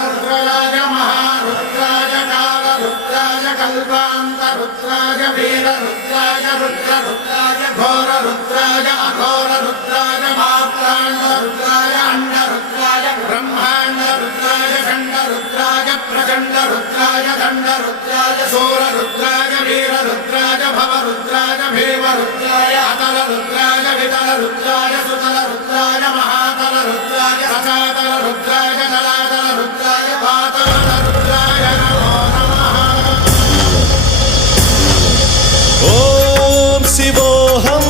रुद्राय महारुद्राय कालरुद्राय कल्पान्तरुद्राय वीररुद्राय रुद्ररुद्राय घोररुद्राय अघोररुद्राय मात्राण्डरुद्राय अण्डरुद्राय ब्रह्माण्डरुद्राय खण्डरुद्राय प्रचण्डरुद्राय दण्डरुद्राय शूररुद्राय वीररुद्राय भवरुद्राय भीमरुद्राय अतलरुद्राय वितलरुद्राय सुतलरुद्राय महातलरुद्राय रसातलरुद्राय जलातलरुद्राय पातालरुद्राय नमो नमः। ॐ शिवोऽहं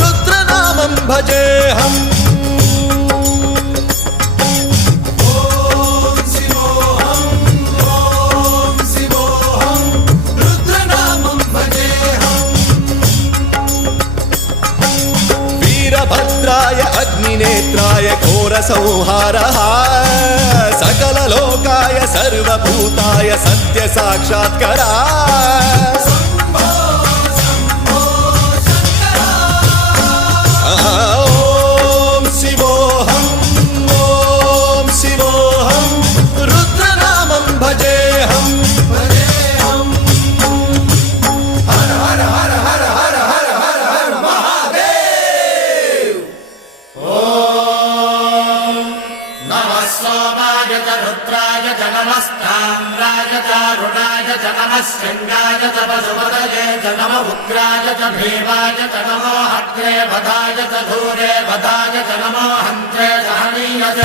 रुद्रनामं भजेऽहम्। भद्राय अग्निनेत्राय घोरसंहारः सकललोकाय सर्वभूताय सत्यसाक्षात्करा। ॐ शिवोऽहं रुद्रनामं भजेऽहम्। रुद्राय च नमस्ताम्राय च रुणाय च नमः शृङ्गाय च पशुपतये च नमः उग्राय च भीमाय च नमो हत्रे वधाय च धूरे वधाय च नमो हन्त्रे च हनीय च